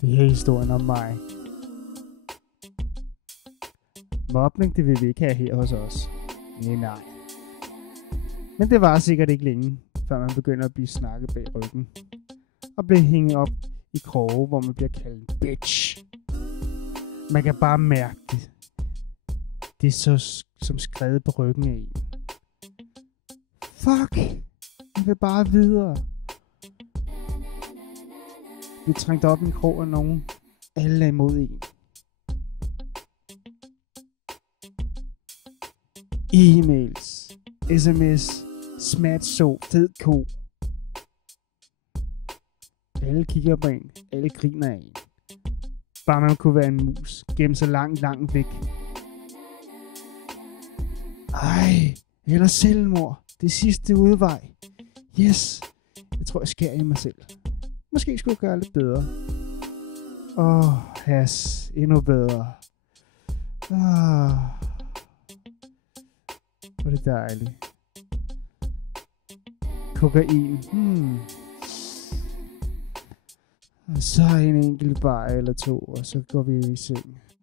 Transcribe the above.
Det er historien om mig. Mobning, det vil vi ikke have her hos os. Nej. Men det var sikkert ikke længe, før man begynder at blive snakket bag ryggen. Og blive hængt op i kroge, hvor man bliver kaldt en bitch. Man kan bare mærke det. Det er så som skrevet på ryggen af en. Fuck! Jeg vil bare videre. Vi trængt op i en krog af nogen. Alle er imod en. E-mails, sms, smatso, fed ko. Alle kigger på en. Alle griner af en. Bare man kunne være en mus. Gemme sig langt væk. Ej, eller selvmord. Det sidste udvej. Yes. Jeg tror, jeg skærer i mig selv. Måske skulle jeg gøre lidt bedre. Has. Endnu bedre. Hvor er det dejligt. Kokain. Og så en enkelt bar eller to, og så går vi i seng.